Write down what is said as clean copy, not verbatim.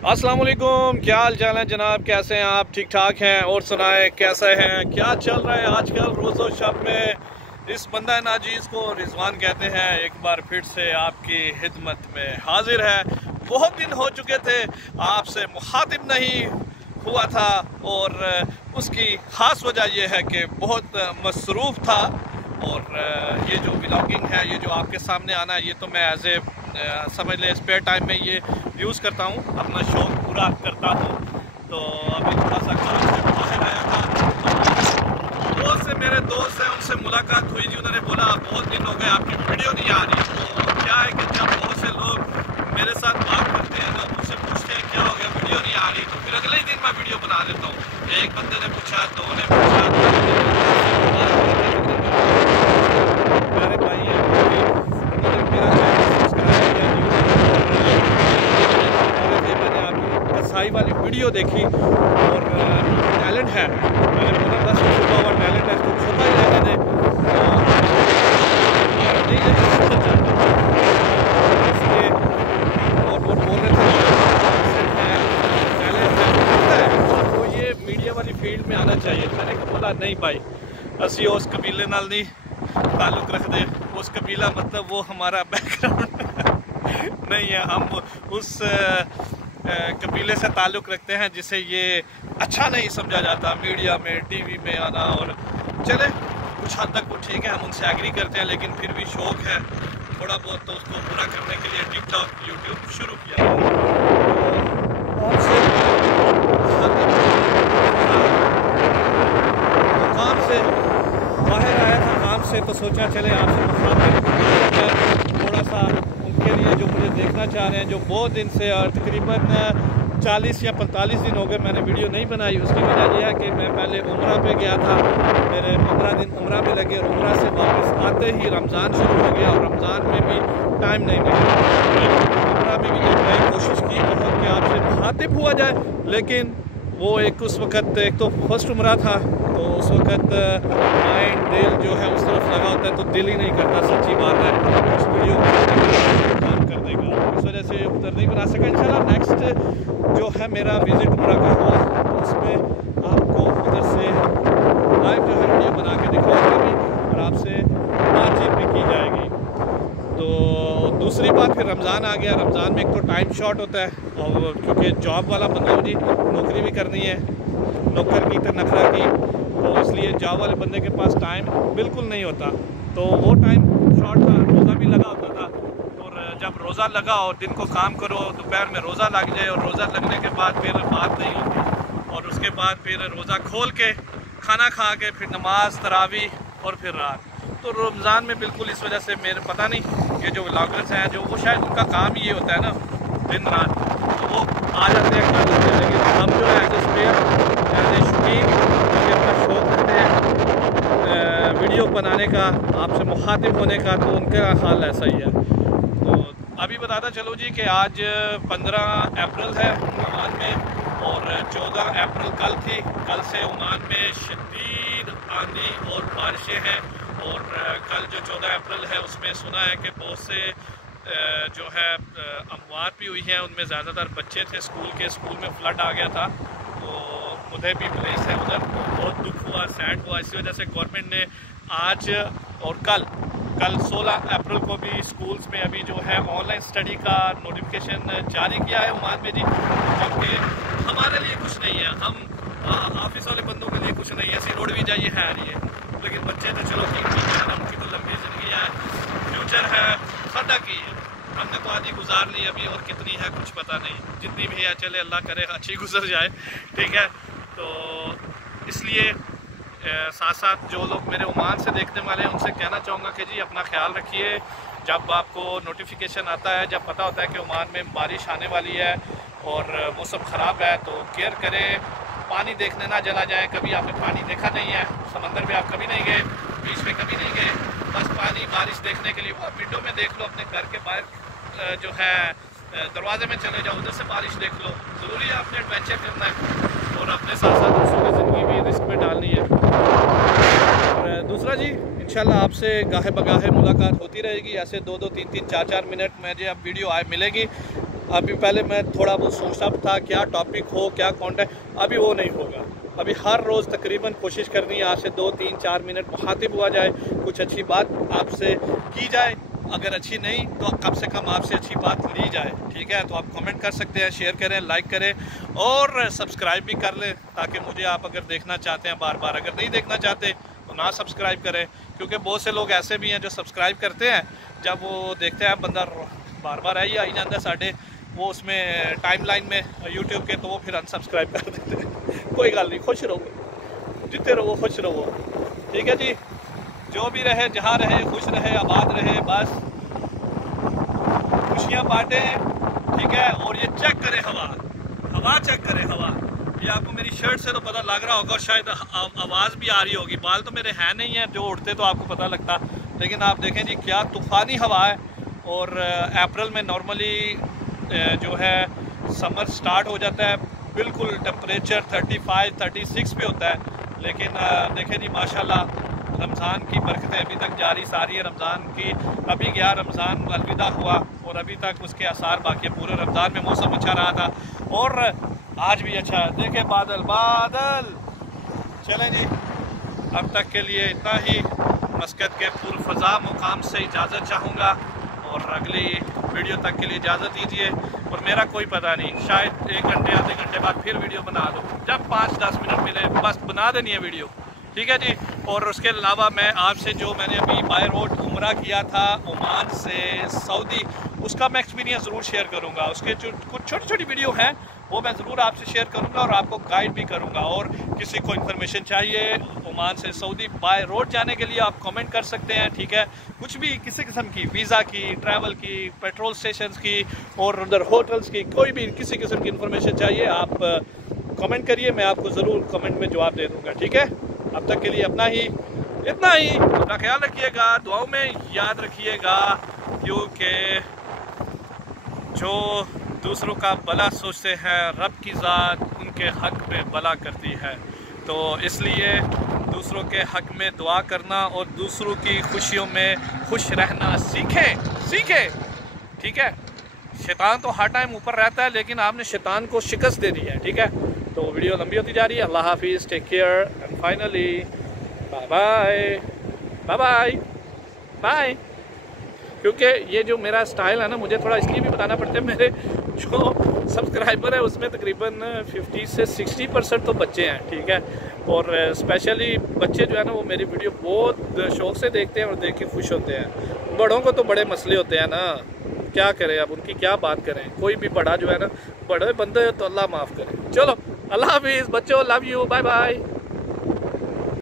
अस्सलाम वालेकुम, क्या हाल चाल है जनाब? कैसे हैं आप? ठीक ठाक हैं? और सुनाए कैसे हैं, क्या चल रहा है आजकल रोज़ो शब में? इस बंदा नाजीज़ को रिजवान कहते हैं, एक बार फिर से आपकी खिदमत में हाजिर है। बहुत दिन हो चुके थे आपसे मुखातिब नहीं हुआ था और उसकी ख़ास वजह यह है कि बहुत मसरूफ़ था। और ये जो व्लॉगिंग है, ये जो आपके सामने आना है, ये तो मैं एज ए समझ लें स्पेयर टाइम में ये यूज़ करता हूँ, अपना शौक़ पूरा करता हूँ। तो अभी थोड़ा सा काम से बाहर आया था, तो बहुत से मेरे दोस्त हैं, उनसे मुलाकात हुई जी। उन्होंने बोला बहुत दिन हो गए आपकी वीडियो नहीं आ रही। तो क्या है कि जब बहुत से लोग मेरे साथ बात करते हैं तो मुझसे पूछते हैं क्या हो गया वीडियो नहीं आ रही, तो फिर अगले ही दिन मैं वीडियो बना देता हूँ। एक बंदे ने पूछा, दो ने पूछा, मेरे भाई है उन्होंने मेरा कसाई वाली वीडियो देखी और टैलेंट है, मैंने बोला बस छुपा हुआ टैलेंट है, तो छुपा ही रहने दें। और वो बोल रहे थे टैलेंट है तो ये मीडिया वाली फील्ड में आना चाहिए। मैंने बोला नहीं भाई, असी उस कबीले नाल नहीं ताल्लुक़ रख दे। उस कबीला मतलब वो हमारा बैकग्राउंड नहीं है, हम उस कबीले से ताल्लुक़ रखते हैं जिसे ये अच्छा नहीं समझा जाता मीडिया में, टीवी में आना। और चले कुछ हद तक वो ठीक है, हम उनसे एग्री करते हैं, लेकिन फिर भी शौक़ है थोड़ा बहुत, तो उसको पूरा करने के लिए टिकटॉक यूट्यूब शुरू किया। काम से बाहर आया था, काम से, तो सोचा चले आपसे थोड़ा सा उनके लिए जो मुझे देखना चाह रहे हैं, जो बहुत दिन से और तकरीबन 40 या 45 दिन हो गए मैंने वीडियो नहीं बनाई। उसकी वजह यह है कि मैं पहले उम्रा पे गया था, मेरे 15 दिन उम्रा पे लगे और उम्रा से वापस आते ही रमज़ान शुरू हो गया और रमज़ान में भी टाइम नहीं मिला। उम्रा में भी मैंने कोशिश की बहुत कि आपसे मुखातिब हुआ जाए, लेकिन वो एक उस वक़्त एक तो फर्स्ट उम्रा था, तो उस वक़्त माइंड दिल जो है उस तरफ लगा होता है, तो दिल ही नहीं करता, सच्ची बात है, उस वीडियो काम कर देगा। इस वजह से उधर नहीं बना सका। इंशाल्लाह नेक्स्ट जो है मेरा विज़िट उम्रा का हुआ, तो उसमें आपको उधर से लाइव जो है वीडियो बना के दिखाऊंगा भी और आपसे बातचीत भी की जाएगी। तो दूसरी बात, फिर रमज़ान आ गया। रमज़ान में एक तो टाइम शॉर्ट होता है, और क्योंकि जॉब वाला बंदा हूँ जी, नौकरी भी करनी है, नौकर की तो नखरा की, तो इसलिए जॉब वाले बंदे के पास टाइम बिल्कुल नहीं होता। तो वो टाइम शॉर्ट था, रोज़ा भी लगा होता था, और जब रोज़ा लगा और दिन को काम करो, दोपहर में रोज़ा लग जाए और रोज़ा लगने के बाद फिर बात नहीं होती, और उसके बाद फिर रोज़ा खोल के खाना खा के फिर नमाज तरावी और फिर रात। तो रमज़ान में बिल्कुल इस वजह से मेरे पता नहीं, ये जो व्लॉगर्स हैं जो वो शायद उनका काम ही ये होता है ना दिन रात, तो वो आ जाते हैं कर लेते हैं, लेकिन हम जो है as a spare as a शौकीन क्योंकि अपना शौक़ रखते हैं वीडियो बनाने का, आपसे मुखातिब होने का, तो उनका हाल ऐसा ही है। तो अभी बताता चलो जी कि आज 15 अप्रैल है ओमान में, और 14 अप्रैल कल थी। कल से ओमान में शदीद आंधी और बारिशें हैं, और कल जो 14 अप्रैल है उसमें सुना है कि बहुत से जो है अमवात भी हुई हैं, उनमें ज़्यादातर बच्चे थे स्कूल के, स्कूल में फ्लड आ गया था। तो उधर भी प्लेस है, उधर बहुत दुख हुआ, सैड हुआ। इसी वजह से गवर्नमेंट ने आज और कल 16 अप्रैल को भी स्कूल्स में अभी जो है ऑनलाइन स्टडी का नोटिफिकेशन जारी किया है ओमान में जी। क्योंकि हमारे लिए कुछ नहीं है, हम ऑफिस वाले बंदों के लिए कुछ नहीं है, ऐसी रोड भी जाइए है नहीं है, लेकिन बच्चे तो चलो ठीक है ना, उनकी तो लंबी ज़िंदगी है, फ्यूचर है, खड्डा की है, हमने तो आधी गुजार ली, अभी और कितनी है कुछ पता नहीं, जितनी भी है चले अल्लाह करे अच्छी गुजर जाए, ठीक है। तो इसलिए साथ साथ जो लोग मेरे ओमान से देखने वाले हैं उनसे कहना चाहूँगा कि जी अपना ख्याल रखिए। जब आपको नोटिफिकेशन आता है, जब पता होता है कि ओमान में बारिश आने वाली है और मौसम ख़राब है, तो केयर करें, पानी देखने ना चला जाए। कभी आपने पानी देखा नहीं है, समंदर में आप कभी नहीं गए, बीच में कभी नहीं गए, बस पानी बारिश देखने के लिए वो विंडो में देख लो, अपने घर के बाहर जो है दरवाजे में चले जाओ, उधर से बारिश देख लो। ज़रूरी है आपने एडवेंचर करना है और अपने साथ साथ दूसरों की ज़िंदगी भी रिस्क में डालनी है। और दूसरा जी, इंशाल्लाह आपसे गाहे बगाहे मुलाकात होती रहेगी, ऐसे 2-2, 3-3, 4-4 मिनट में जो अब वीडियो आए मिलेगी, अभी पहले मैं थोड़ा बहुत सोचता था क्या टॉपिक हो, क्या कंटेंट, अभी वो नहीं होगा। अभी हर रोज़ तकरीबन कोशिश करनी है आज से 2-3-4 मिनट मुखातिब हुआ जाए, कुछ अच्छी बात आपसे की जाए, अगर अच्छी नहीं तो कम से कम आपसे अच्छी बात ली जाए, ठीक है। तो आप कमेंट कर सकते हैं, शेयर करें, लाइक करें और सब्सक्राइब भी कर लें, ताकि मुझे आप अगर देखना चाहते हैं बार बार, अगर नहीं देखना चाहते तो ना सब्सक्राइब करें, क्योंकि बहुत से लोग ऐसे भी हैं जो सब्सक्राइब करते हैं, जब वो देखते हैं बंदा बार बार आई जाता है साढ़े वो उसमें टाइमलाइन में यूट्यूब के, तो वो फिर अनसब्सक्राइब कर देते हैं। कोई गल नहीं, खुश रहो, जितने रहो खुश रहो, ठीक है जी। जो भी रहे, जहाँ रहे, खुश रहे, आबाद रहे, बस खुशियाँ बांटें, ठीक है। और ये चेक करें हवा चेक करें हवा। ये आपको मेरी शर्ट से तो पता लग रहा होगा और शायद आवाज़ भी आ रही होगी। बाल तो मेरे हैं नहीं है, जो उड़ते तो आपको पता लगता, लेकिन आप देखें जी क्या तूफ़ानी हवा है। और अप्रैल में नॉर्मली जो है समर स्टार्ट हो जाता है, बिल्कुल टेम्परेचर 35-36 पे होता है, लेकिन देखें जी माशाल्लाह रमज़ान की बरकतें अभी तक जारी सारी है। रमज़ान की अभी गया, रमज़ान अलविदा हुआ और अभी तक उसके आसार बाकी है। पूरे रमज़ान में मौसम अच्छा रहा था और आज भी अच्छा है। देखें बादल। चलें जी, अब तक के लिए इतना ही। मस्कत के पुरफ़ज़ा मुकाम से इजाज़त चाहूँगा और अगली वीडियो तक के लिए इजाज़त दीजिए। और मेरा कोई पता नहीं, शायद 1 घंटे आधे घंटे बाद फिर वीडियो बना दूँ, जब 5-10 मिनट मिले बस बना देनी है वीडियो, ठीक है जी। और उसके अलावा मैं आपसे जो मैंने अभी बाय रोड उम्रा किया था ओमान से सऊदी, उसका मैं एक्सपीरियंस ज़रूर शेयर करूँगा। उसके जो कुछ छोटी छोटी वीडियो हैं वो मैं ज़रूर आपसे शेयर करूँगा और आपको गाइड भी करूँगा। और किसी को इन्फॉर्मेशन चाहिए ओमान से सऊदी बाय रोड जाने के लिए, आप कमेंट कर सकते हैं, ठीक है। कुछ भी किसी किस्म की, वीज़ा की, ट्रैवल की, पेट्रोल स्टेशन की और उधर होटल्स की, कोई भी किसी किस्म की इन्फॉर्मेशन चाहिए आप कमेंट करिए, मैं आपको ज़रूर कमेंट में जवाब दे दूँगा, ठीक है। अब तक के लिए इतना ही। अपना ख्याल रखिएगा, दुआओं में याद रखिएगा, क्योंकि जो दूसरों का भला सोचते हैं रब की ज़ात उनके हक़ में भला करती है। तो इसलिए दूसरों के हक़ में दुआ करना और दूसरों की खुशियों में खुश रहना सीखें, ठीक है। शैतान तो हर टाइम ऊपर रहता है, लेकिन आपने शैतान को शिकस्त दे दी है, ठीक है। तो वीडियो लंबी होती जा रही है। अल्लाह हाफिज़, take care and finally bye. क्योंकि ये जो मेरा स्टाइल है ना, मुझे थोड़ा इसलिए भी बताना पड़ता है, मेरे जो सब्सक्राइबर है उसमें तकरीबन 50 से 60% तो बच्चे हैं, ठीक है। और स्पेशली बच्चे जो है ना वो मेरी वीडियो बहुत शौक़ से देखते हैं और देख के खुश होते हैं। बड़ों को तो बड़े मसले होते हैं ना, क्या करें अब, उनकी क्या बात करें। कोई भी बड़ा जो है ना, बड़े बंदे तो अल्लाह माफ़ करे। चलो अल्लाह हाफिज़ बच्चों, लव यू, बाय बाय।